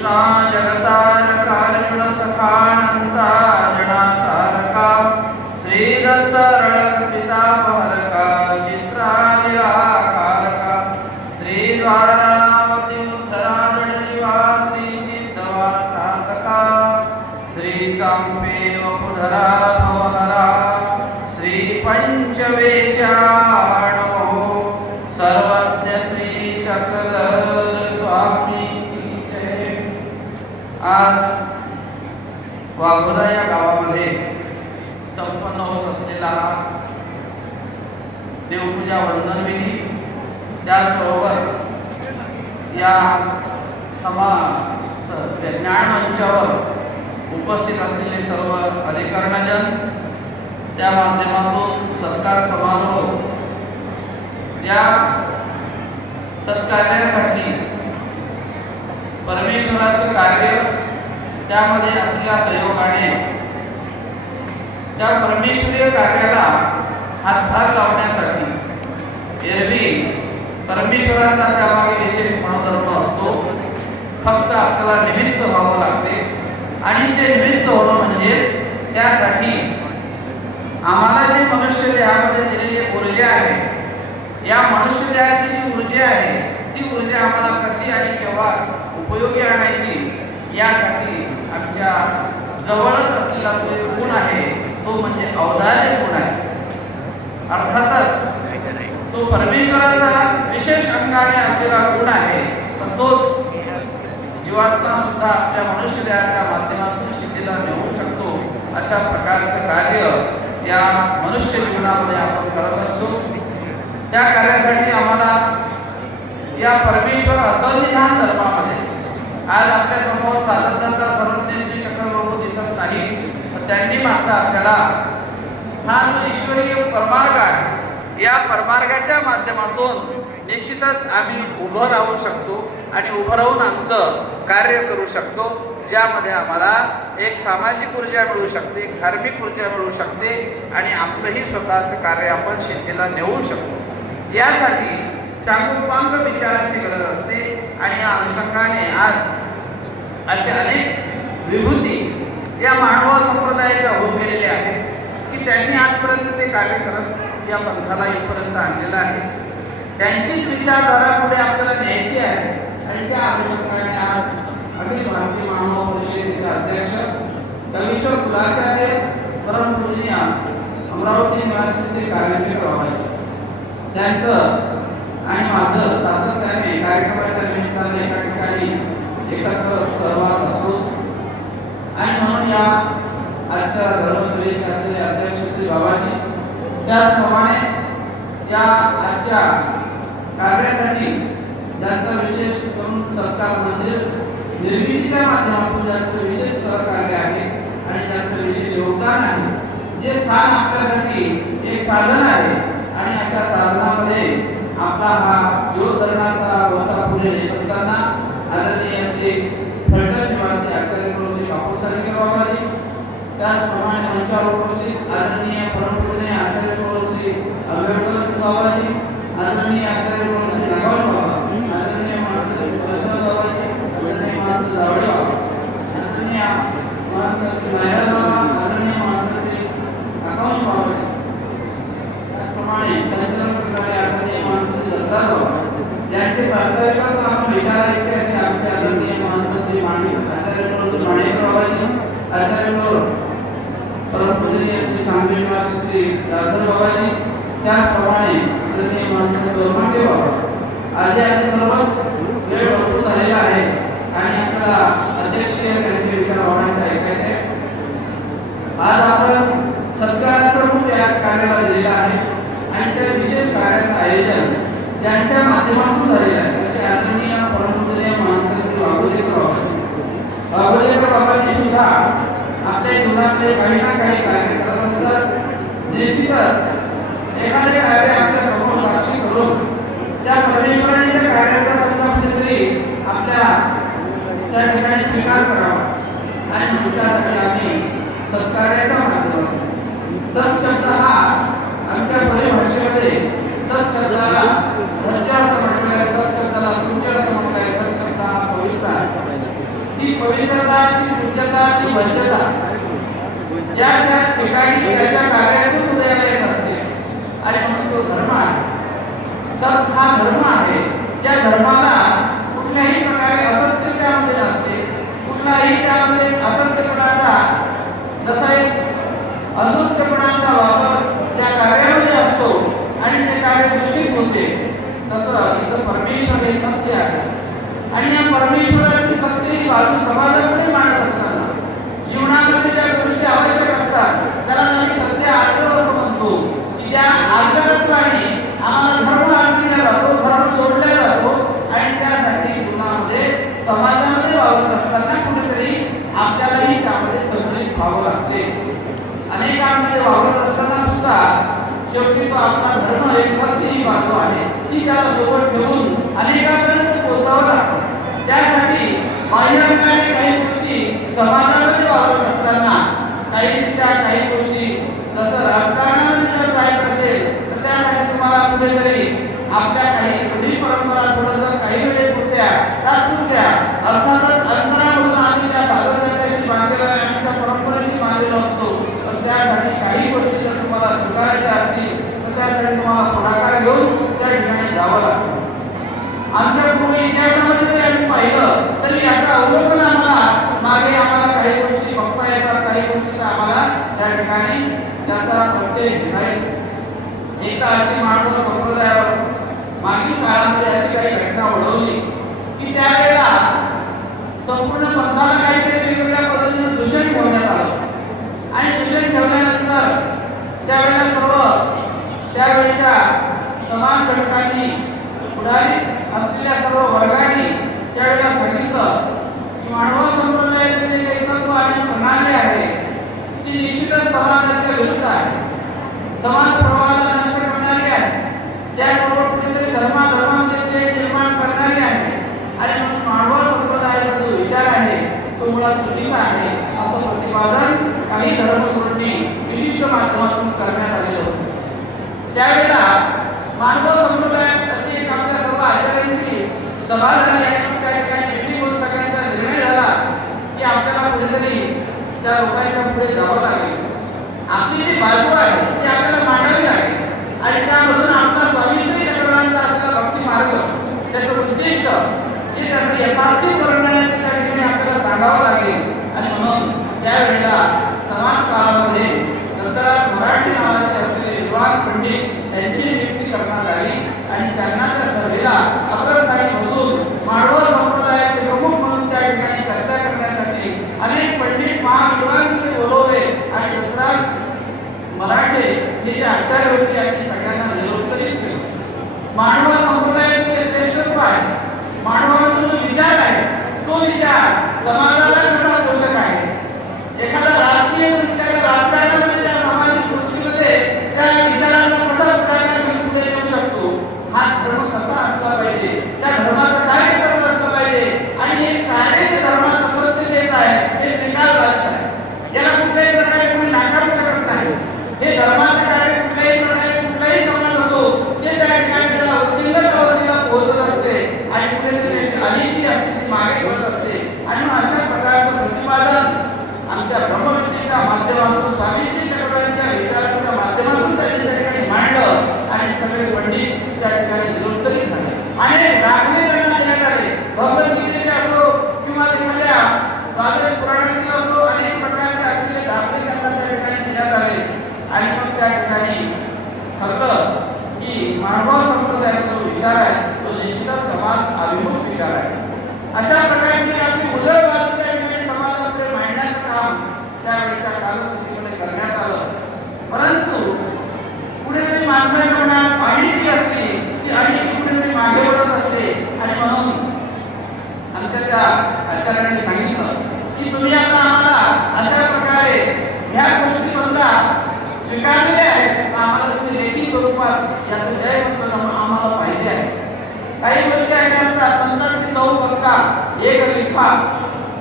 कृष्णा जगतारकार्जुन सखानंता जनातारका श्री दत्त रणपिता बहरका चित्रादिलाकारका श्री द्वारावती उद्धरादण दिवा श्री चित्तवातातका श्री चांपे वपुधरा भवहरा श्री पंचवेशाणो सर्वज्ञ श्री चक्रधर स्वामी की जय। आज वाघोरा या गावामध्ये संपन्न होत असलेला देवपूजा वंदन विधी, त्याचबरोबर या ज्ञान मंचावर उपस्थित असलेले सर्व अधिकारणजन, त्या माध्यमातून सत्कार समारोह, या सत्कार्यासाठी परमेश्वराचं कार्य त्यामध्ये असल्या सहयोगाने त्या परमेश्वरीय कार्याला हातभार लावण्यासाठी एरवी परमेश्वराचा त्यामागे विशेष मनोधर्म असतो. फक्त आपल्याला निमित्त व्हावं लागते आणि ते निमित्त होणं म्हणजेच त्यासाठी आम्हाला जी मनुष्य देहामध्ये दिलेली ऊर्जा आहे, या मनुष्य देहाची जी ऊर्जा आहे ती ऊर्जा आम्हाला कशी आणि केव्हा उपयोगी आणायची यासाठी आमच्या जवळच असलेला तो एक गुण आहे, तो म्हणजे औदार्य गुण आहे. अर्थातच तो परमेश्वराचा विशेष अंगाने असलेला गुण आहे, पण तोच जीवात्मा सुद्धा आपल्या मनुष्य देहाच्या माध्यमातून सिद्धीला नेऊ शकतो. अशा प्रकारचं कार्य या मनुष्य जीवनामध्ये आपण करत असतो. त्या कार्यासाठी आम्हाला या परमेश्वर असंविधान धर्मामध्ये आज आपल्या समोर साधनदाता सर्वज्ञ श्री चक्रप्रभू दिसत नाही, पण त्यांनी मात्र आपल्याला हा जो ईश्वरीय परमार्ग आहे, या परमार्गाच्या माध्यमातून निश्चितच आम्ही उभं राहू शकतो आणि उभं राहून आमचं कार्य करू शकतो, ज्यामध्ये आम्हाला एक सामाजिक ऊर्जा मिळू शकते, एक धार्मिक ऊर्जा मिळू शकते आणि आपलंही स्वतःचं कार्य आपण सिद्धीला नेऊ शकतो. यासाठी सांगोपांग विचारांची गरज असते आणि या अनुषंगाने आज असे अनेक विभूती या मानव संप्रदायाच्या होऊन गेलेल्या आहेत की त्यांनी आजपर्यंत ते कार्य करत या पंथाला इथपर्यंत आणलेलं आहे. त्यांचीच विचारधारा पुढे आपल्याला न्यायची आहे आणि त्या अनुषंगाने आज अखिल भारतीय मानव परिषदेचे अध्यक्ष कवीश्वर कुलाचार्य परमपूजनीय अमरावती निवासी कार्यालय प्रवाही त्यांचं आणि माझं सातत्याने कार्यक्रमाच्या निमित्ताने एका ठिकाणी एकत्र सहवास असतो आणि म्हणून या आजच्या धर्मसभेचे अध्यक्ष श्री बाबाजी, त्याचप्रमाणे या आजच्या कार्यासाठी ज्यांचा विशेष करून सरकार मंदिर निर्मितीच्या माध्यमातून ज्यांचं विशेष सहकार्य आहे आणि ज्यांचं विशेष योगदान आहे, जे स्थान आपल्यासाठी एक साधन आहे आणि अशा साधनामध्ये आपला हा योग धरणाचा वसा पुढे नेत असताना आदरणीय श्री फलटण निवासी आचार्य श्री बापू साळुंखे बाबाजी, त्याचप्रमाणे मंचावर उपस्थित आदरणीय परमपूजनीय आचार्य श्री आंबेडकर बाबाजी, आदरणीय आचार्य श्री नागवण बाबा, आदरणीय महंत श्री प्रसाद बाबाजी, आदरणीय महंत जावळे बाबा, आदरणीय महंत श्री नायर बाबा, आदरणीय महंत श्री आकाश बाबा, त्याचप्रमाणे आदरणीय महंत श्री दत्ता बाबा, यांचे प्रास्ताविकात आपण विचारायचे असे आमचे आदरणीय महंत श्री माणिक आचार्य श्री माणिक बाबाजी, आचार्य परमपूजनीय श्री सांगली निवासी श्री राधर बाबाजी, त्याचप्रमाणे आदरणीय महंत चोरमांगे बाबा. आज सर्वच वेळ भरपूर झालेला आहे आणि आपल्याला अध्यक्ष त्यांचे विचार मांडायचे ऐकायचे. आज आपण सत्काराचं रूप या कार्याला दिलेलं आहे आणि त्या विशेष कार्याचं आयोजन त्यांच्या माध्यमातून झालेलं आहे. असे आदरणीय परमपूजनीय महंत श्री वाघोलीकर बाबाजी, वाघोलीकर बाबांनी सुद्धा आपल्या जीवनामध्ये काही ना काही कार्य करत असतात. निश्चितच एखादे कार्य आपल्या समोर साक्षी करून त्या परमेश्वराने त्या कार्याचा सुद्धा कुठेतरी आपल्या त्या ठिकाणी स्वीकार करावा आणि त्यासाठी आम्ही सत्कार्याचा माध्यम सत्शब्द हा आमच्या परिभाषेमध्ये सत्शब्दाला ध्वजा असं म्हटलंय, सत्शब्दाला पूजा असं म्हटलंय, सत्शब्द हा पवित्र आहे. ती पवित्रता, ती पूज्यता, ती वंचता ज्या ठिकाणी त्याच्या कार्यातून उदयाला येत असते आणि म्हणून तो धर्म आहे. सत हा धर्म आहे. त्या धर्माला कुठल्याही प्रकारे असत्य त्यामध्ये नसते. कुठलाही त्यामध्ये असत्यपणाचा जसा एक अनूत्यपणाचा वापर त्या कार्यामध्ये असतो आणि ते कार्य दूषित होते, तसं इथं परमेश्वर हे सत्य आहे. आणि या परमेश्वराची सत्य ही बाजू समाजामध्ये मांडत असताना जीवनामध्ये ज्या गोष्टी आवश्यक असतात त्याला आम्ही सत्य आचरण असं म्हणतो की त्या आचरणाद्वारे आम्हाला धर्म आणला जातो, धर्म जोडला जातो आणि त्यासाठी जीवनामध्ये समाजामध्ये वावरत असताना कुठेतरी आपल्यालाही त्यामध्ये संतुलित व्हावं लागते. अनेकांमध्ये वावरत असताना सुद्धा शेवटी तो आपला धर्म एक सत्य ही बाजू आहे ती त्याला सोबत ठेवून अनेकांपर्यंत पोहोचावं लागतं. त्यासाठी बाह्यांगाने काही गोष्टी समाजामध्ये वावरत असताना काही गोष्टी जसं राजकारणामध्ये जर जायचं असेल तर त्यासाठी तुम्हाला कुठेतरी आपल्या काही रूढी परंपरा थोडंसं काही वेळेस होत्या तात्पुरत्या अर्थातच अंतरामधून आम्ही त्या साधनाशी बांधलेलो आहे, आम्ही त्या परंपरेशी बांधलेलो असतो. पण त्यासाठी काही गोष्टी जर तुम्हाला सुधारायच्या असतील तर त्यासाठी तुम्हाला पुढाकार घेऊन त्या ठिकाणी जावं लागतं. आमच्या पूर्ण इतिहासामध्ये जरी आम्ही पाहिलं तरी याचा अवलोकन आम्हाला मागे आम्हाला काही गोष्टी बघता येतात, काही गोष्टी आम्हाला त्या ठिकाणी त्याचा प्रत्यय घेता येतो. एकदा अशी मानव संप्रदायावर मागील काळामध्ये अशी काही घटना ओढवली की त्यावेळेला संपूर्ण पंथाला काहीतरी वेगवेगळ्या पद्धतीने दूषण ठेवण्यात आलं आणि दूषण ठेवल्यानंतर त्यावेळेला सर्व त्यावेळेच्या समाज घटकांनी पुढारी असलेल्या सर्व वर्गांनी त्यावेळेला सांगितलं की मानव संप्रदायाचे जे काही तत्व आणि प्रणाली आहे ती निश्चितच समाजाच्या विरुद्ध आहे, समाज प्रवाहाला नष्ट करणारी आहे, त्याबरोबर कुठेतरी धर्मांमध्ये निर्माण करणारी आहे आणि म्हणून मानव संप्रदायाचा जो विचार आहे तो मुळात चुकीचा आहे असं प्रतिपादन काही धर्मगुरूंनी विशिष्ट माध्यमातून करण्यात आलेलं होतं. त्यावेळेला मानव संप्रदायात अशी एक आपल्या सर्व आचार्यांची सभा झाली आणि त्या ठिकाणी मीटिंग होऊन सगळ्यांचा निर्णय झाला की आपल्याला कुठेतरी त्या लोकांच्या पुढे जावं लागेल. आपली जी बाजू आहे ती आपल्याला मांडावी लागेल आणि त्यामधून आपला स्वामी श्री चक्रधरांचा असलेला भक्ती मार्ग त्याचं उद्दिष्ट जे त्याचं यथास्थित वर्णनाचे त्या ठिकाणी आपल्याला सांगावं लागेल. आणि म्हणून त्यावेळेला समाज काळामध्ये नंतर मराठी नावाचे असलेले विद्वान पंडित त्यांची नियुक्ती करण्यात आली आणि त्यांना त्या सभेला अग्रस्थानी बसून मानव संप्रदायाचे प्रमुख म्हणून त्या ठिकाणी चर्चा करण्यासाठी अनेक पंडित महाविद्वान बोलवले आणि नंतर मराठे हे जे आचार्य होते यांनी सगळ्यांना निरुत्तरित केलं. मानव संप्रदायाचे जे श्रेष्ठत्व आहे, मानवाचा जो विचार आहे तो विचार समाजाला कसा पोषक आहे, एखादा राजकीय दृष्ट्या राजकारणामध्ये त्या सामाजिक गोष्टीमध्ये त्या विचारांचा कसा प्रकार पुढे येऊ शकतो, हा धर्म कसा असला पाहिजे, त्या धर्माचं कार्य कसं असलं पाहिजे आणि हे कार्य जे धर्मात कसं देत आहे हे निकाल राहत आहे. याला कुठल्याही प्रकारे कोणी नाकारू शकत नाही. हे धर्माचे कार्य कुठल्याही प्रकारे कुठलाही समाज असो ते त्या ठिकाणी त्याला उत्तीर्ण अवस्थेला पोहोचत असते आणि कुठेतरी त्याची अनिती असते ती मागे पडत असते. आणि अशा प्रकारचं प्रतिपादन आमच्या ब्रह्मविद्येच्या माध्यमातून स्वामी श्री चक्रधरांच्या विचारांच्या माध्यमातून त्यांनी त्या ठिकाणी मांडलं आणि सगळे पंडित त्या ठिकाणी निरुत्तरित झाले आणि दाखले त्यांना देण्यात आले. भगवद्गीतेचे असो किंवा एखाद्या द्वादश पुराणातील असो अनेक प्रकारचे असलेले दाखले त्यांना त्या ठिकाणी देण्यात आले आणि मग त्या ठिकाणी ठरलं की मानव संप्रदायाचा जो विचार आहे तो निश्चितच समाज अभिमुख विचार आहे. अशा प्रकारची आपली उजळ बाजू त्या ठिकाणी समाजापुढे मांडण्याचं काम त्यावेळेच्या कालस्थितीमध्ये करण्यात आलं. परंतु कुठेतरी माणसाच्या मनात अनिती असते, ती अनिती कुठेतरी मागे पडत असते आणि म्हणून आमच्या त्या आचार्यांनी सांगितलं की तुम्ही आता आम्हाला अशा प्रकारे ह्या गोष्टी सुद्धा स्वीकारलेल्या आहेत, आम्हाला तुम्ही लेखी स्वरूपात याचं जय मंत्र आम्हाला पाहिजे आहे. काही गोष्टी अशा असतात म्हणतात की सौ पक्का एक लिखा,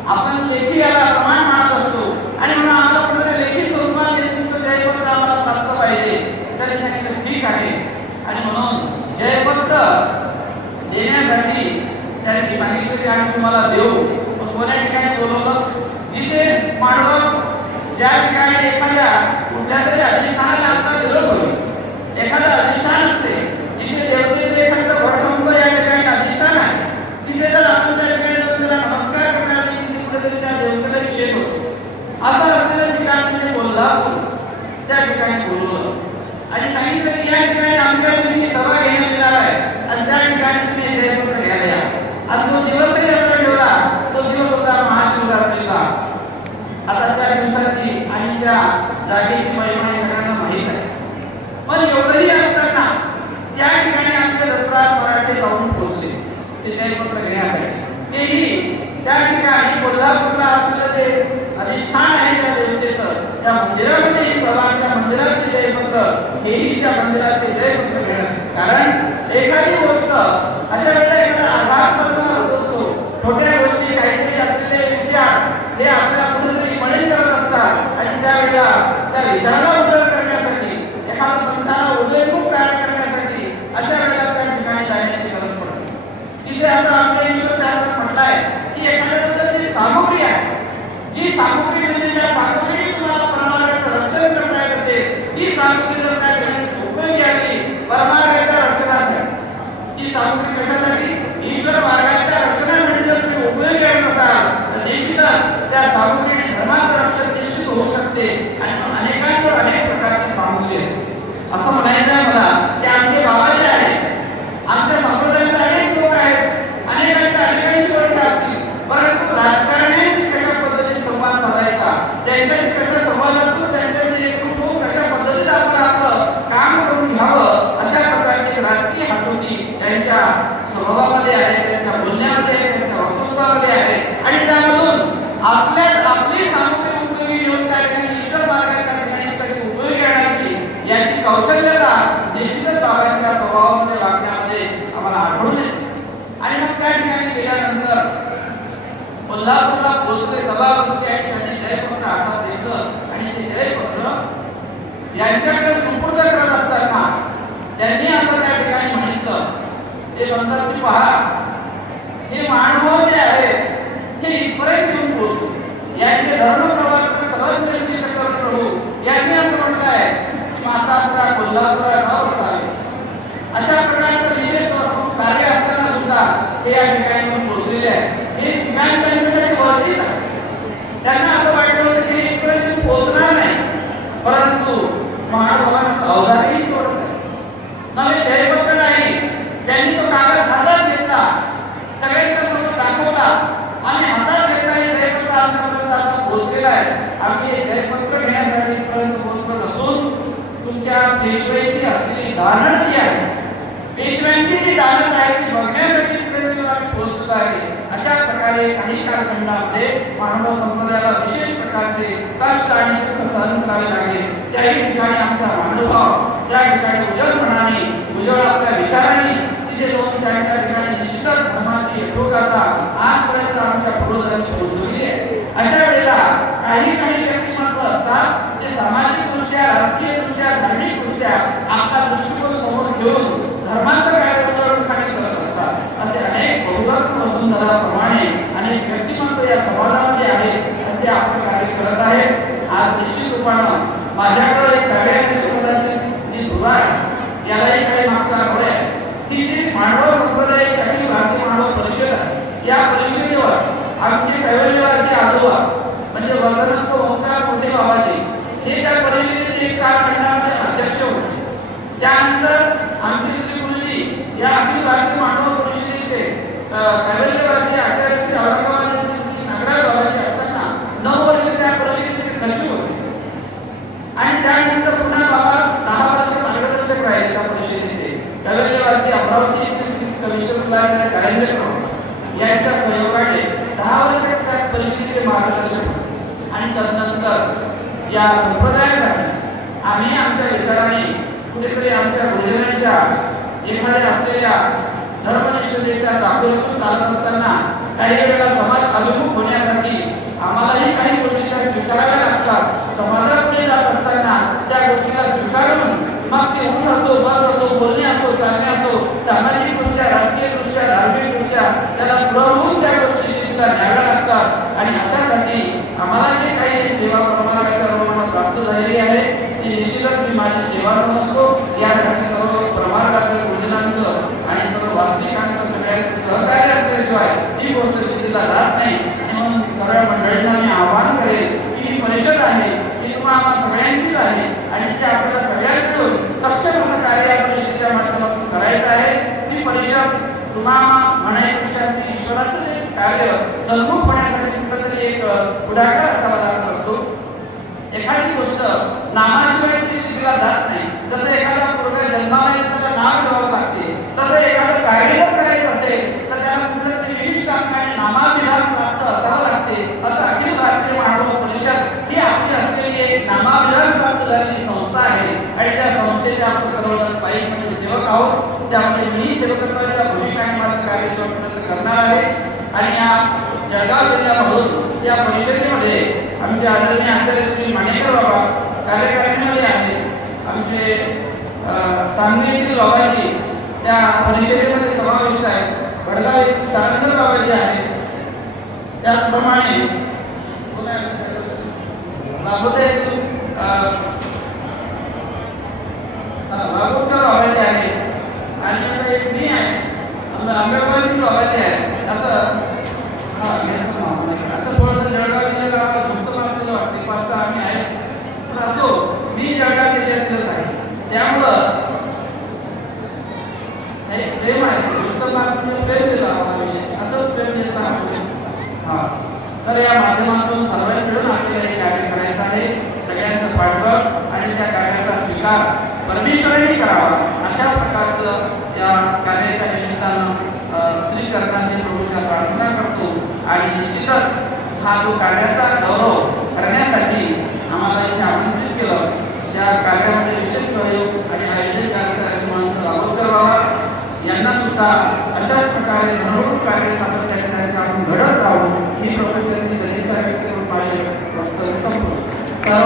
आपण लेखी याला प्रमाण मानत असतो आणि म्हणून आम्हाला कुठे लेखी स्वरूपात तुमचं जयपत्र आम्हाला प्राप्त पाहिजे. तर सांगितलं ठीक आहे आणि म्हणून जयपत्र देण्यासाठी त्यांनी सांगितलं की आम्ही तुम्हाला देऊ, पण कोण्या ठिकाणी ज्या ठिकाणी एखाद्या कुठल्या तरी अधिष्ठानाला आपला विरोध होईल, एखादा अधिष्ठान असते जिथे देवतेचे एखादं भटकंप या ठिकाणी अधिष्ठान आहे, तिथे जर आपण त्या ठिकाणी जाऊन त्याला नमस्कार करण्याची कुठेतरी त्या देवतेला निषेध होतो. असं असलेलं ठिकाण म्हणजे कोल्हापूर. त्या ठिकाणी बोलवलं आणि सांगितलं की या ठिकाणी आमच्या दिवशी सभा घेण्यात येणार आहे आणि त्या ठिकाणी तुम्ही जयपत्र घ्यायला या. आणि तो दिवसही असा ठेवला, तो दिवस होता महाशिवरात्रीचा. आता त्या दिवसाची आणि त्या जागेची महिमा सगळ्यांना माहीत आहे. पण एवढंही असताना त्या ठिकाणी आमचे दत्तराज मराठे जाऊन पोहोचले ते जयपत्र घेण्यासाठी. तेही त्या ठिकाणी कोल्हापूरला असलेलं जे अधिष्ठान आहे त्या देवतेचं, त्या मंदिरामध्ये ही सभा, त्या मंदिरात ते जयपत्र, हेही त्या मंदिरात ते जयपत्र घेण्यासाठी. कारण एखादी गोष्ट अशा वेळेला एखादा आघात होत असतो, छोट्या गोष्टी काहीतरी असलेले विचार हे आपल्या कुठेतरी मलिन करत असतात आणि त्यावेळेला त्या विचाराला उजळ करण्यासाठी, एखादा पंथाला उजळून तयार करण्यासाठी अशा वेळेला त्या ठिकाणी जाण्याची गरज पडते. तिथे असं आमच्या ईश्वरशास्त्रात म्हटलं आहे की एखाद्या जी सामुग्री आहे, जी सामुग्री म्हणजे ज्या सामुग्रीने तुम्हाला परमार्थाचं रक्षण करता येत असेल, ती सामुग्री जर त्या ठिकाणी उपयोगी आली परमार्थाच्या रक्षणासाठी, ती सामुग्री कशासाठी? ईश्वर मार्गाच्या रक्षणासाठी जर तुम्ही उपयोगी आणत असाल तर निश्चितच त्या सामुग्रीने धर्माचं रक्षण निश्चित होऊ शकते. आणि अनेकांवर अनेक प्रकारची सामुग्री असते. असं म्हणायचं आहे मला की आमचे बाबा जे आहेत, आमच्या संप्रदायाचे अनेक लोक आहेत, अनेकांच्या अनेकांशी ओळख असतील, परंतु राजकारण्याशी कशा पद्धतीने संवाद साधायचा, त्यांच्याशी कशा संवादातून त्यांच्याशी एकरूप होऊन कशा पद्धतीने आपण आपलं काम करून घ्यावं, अशा प्रकारची राजकीय हातोटी त्यांच्या स्वभावामध्ये आहे, त्यांच्या बोलण्यामध्ये आहे, त्यांच्या वक्तव्यामध्ये आहे. आणि त्यामधून आपली सामुग्री उपयोगी घेऊन त्या ठिकाणी ईश्वर मार्गाच्या ठिकाणी कशी उपयोगी आणायची याची कौशल्यता निश्चितच बाबांच्या स्वभावामध्ये, वागण्यामध्ये आम्हाला आढळून येते. आणि मग त्या ठिकाणी गेल्यानंतर कोल्हापूरला पोहोचले, सभा बसली आणि त्यांनी जयपत्र हातात घेतलं आणि ते जयपत्र यांच्याकडे सुपूर्द करत असताना त्यांनी असं त्या ठिकाणी म्हटलं, ते म्हणतात की पहा, हे मानव जे आहेत हे इथपर्यंत येऊन पोहोचले, यांचे धर्म प्रवर्तक सर्वज्ञ श्री चक्रवर्ती प्रभू यांनी असं म्हटलं आहे की माता आपल्या कोल्हापूरला न बसावे. अशा प्रकारचं विशेष कार्य असताना सुद्धा हे या ठिकाणी येऊन पोहोचलेले आहे. हे ठिकाण त्यांच्यासाठी वर्धित आहे. त्यांना असं वाटलं होतं की हे इथपर्यंत येऊन पोहोचणार नाही, परंतु महानुभावांचं अवधानही थोडंच आहे. नवे जयपत्र नाही, त्यांनी तो कागद हातात घेतला, सगळ्यांच्या समोर दाखवला आणि हातात घेतला हे जयपत्र आमच्यापर्यंत आता पोहोचलेलं आहे. आम्ही हे जयपत्र घेण्यासाठी इथपर्यंत पोहोचलो नसून तुमच्या पेशवाईची असलेली दानत जी आहे, पेशव्यांची जी दानत आहे ती बघण्यासाठी इथपर्यंत आम्ही पोहोचलो आहे. अशा प्रकारे काही कालखंडामध्ये मानव संप्रदायाला विशेष प्रकारचे कष्ट आणि दुःख सहन करावे लागले. त्याही ठिकाणी आमचा मानवभाव त्या ठिकाणी उजळपणाने, उजळ आपल्या विचारांनी तिथे जाऊन त्यांच्या ठिकाणी निष्ठा धर्माची यथोगाथा आजपर्यंत आमच्या पूर्वजांनी पोहोचवली आहे. अशा वेळेला काही व्यक्तिमत्व असतात ते सामाजिक दृष्ट्या, राजकीय दृष्ट्या, धार्मिक दृष्ट्या आपला दृष्टिकोन समोर घेऊन धर्माचं कार्य उजळपणाने करत असतात. असे अनेक बहुरत्न वसुंधराप्रमाणे अनेक व्यक्तिमत्व या समाजामध्ये आहेत आणि ते आपलं कार्य करत आहेत. आज निश्चित रूपानं माझ्याकडे एक कार्याध्यक्ष पदाची जी धुरा आहे, यालाही काही मागचा अनुभव आहे की जी मांडव संप्रदायाची अखिल भारतीय मानव परिषद आहे, या परिषदेवर आमचे कैवल्यवासी आजोबा म्हणजे वर्धनस्थ ओंकार मोठे बाबाजी हे त्या परिषदेचे एक कालखंडामध्ये अध्यक्ष होते. त्यानंतर आमचे श्री गुरुजी या अखिल भारतीय मानव परिषदेचे कैवल्यवासी आचार्य श्री औरंगाबाद श्री नागराज बाबाजी असताना 9 वर्ष त्या परिषदेचे सचिव होते. आणि त्यानंतर पुन्हा बाबा 10 वर्ष मार्गदर्शक राहिले त्या परिषदेचे. कैवल्यवासी अमरावती येथील विश्वविद्यालयाचे कार्यालय यांच्या सहयोगाने 10 वर्ष त्या परिषदेचे मार्गदर्शक. आणि तदनंतर या संप्रदायासाठी आम्ही आमच्या विचाराने कुठेतरी आमच्या गुरुजनांच्या एखाद्या असलेल्या धर्मनिष्ठतेच्या जागृतीतून चालत असताना काही वेळेला समाज अभिमुख होण्यासाठी आम्हालाही काही गोष्टीला स्वीकाराव्या लागतात. समाजापुढे जात असताना त्या गोष्टीला स्वीकारून मग ते उठ असो, बस असो, बोलणे असो, चालणे असो, सामाजिक दृष्ट्या, राजकीय दृष्ट्या, धार्मिक दृष्ट्या त्याला पुरवून त्या गोष्टी न्याव्या लागतात. आणि अशासाठी आम्हाला जे काही सेवा प्रमाणाच्या आणि म्हणून सर्व मंडळींना मी आवाहन करेन की ही परिषद आहे ही तुम्हाला सगळ्यांचीच आहे आणि ते आपल्याला सगळ्यांना मिळून सक्षम असं कार्य या परिषदेच्या माध्यमातून करायचं आहे. ती परिषद तुम्हाला म्हणण्यापेक्षा ईश्वराचं जे कार्य सन्मुख होण्यासाठी कुठंतरी एक पुढाकार असावा लागत असतो. एखादी गोष्ट नामाशिवाय ती शिकला जात नाही. जसं एखादा मुलगा जन्माला येतो त्याला नाव ठेवावं लागते, तसं एखादं कार्य जर करायचं असेल तर त्याला कुठेतरी विशिष्ट आणि नामाभिधान प्राप्त असावं लागते. असं अखिल भारतीय मानव परिषद ही आपली असलेली एक नामाभिधान प्राप्त झालेली संस्था आहे आणि त्या संस्थेचे आपण सर्वजण पाहिजे म्हणजे सेवक आहोत. त्यामध्ये मी सेवकत्वाच्या भूमिकाने माझं कार्य शेवटपर्यंत करणार आहे. आणि या जळगाव जिल्ह्यामधून या परिषदेमध्ये आमचे आदरणीय आचार्य श्री माणेकर बाबा कार्यकारिणीमध्ये आहेत. आमचे सांगली येथील बाबाजी त्या परिषदेमध्ये समाविष्ट आहेत. भडगाव येथील सारंगर बाबाजी आहेत. त्याचप्रमाणे बागोदा येथील बागोदकर बाबाजी आहेत आणि आता एक मी आहे आंबेगाव येथील बाबाजी आहे. असं असं थोडंसं जळगाव जिल्ह्याला झुकतं मारलेलं वाटते. 5-6 आम्ही आहे. तर असो मी जळगाव जिल्ह्यातीलच आहे. त्यामुळं हे प्रेम आहे झुकतं मारलेलं प्रेम दिलं आम्हाला विषय असंच प्रेम देत राहतो. हां तर या माध्यमातून सर्वांनी मिळून आपल्याला हे कार्य करायचं आहे. सगळ्यांचं पाठबळ आणि त्या कार्याचा स्वीकार परमेश्वरांनी करावा अशा प्रकारचं या कार्याच्या निमित्तानं श्री चरणाशी प्रभूच्या प्रार्थना करतो. आणि निश्चितच हा जो कार्याचा गौरव करण्यासाठी आम्हाला इथे आमंत्रित केलं. त्या कार्यामध्ये विशेष सहयोग आणि आयोजक कार्यक्रम म्हणून राघोदकर बाबा यांना सुद्धा अशाच प्रकारे भरपूर कार्य सातत्याने घडत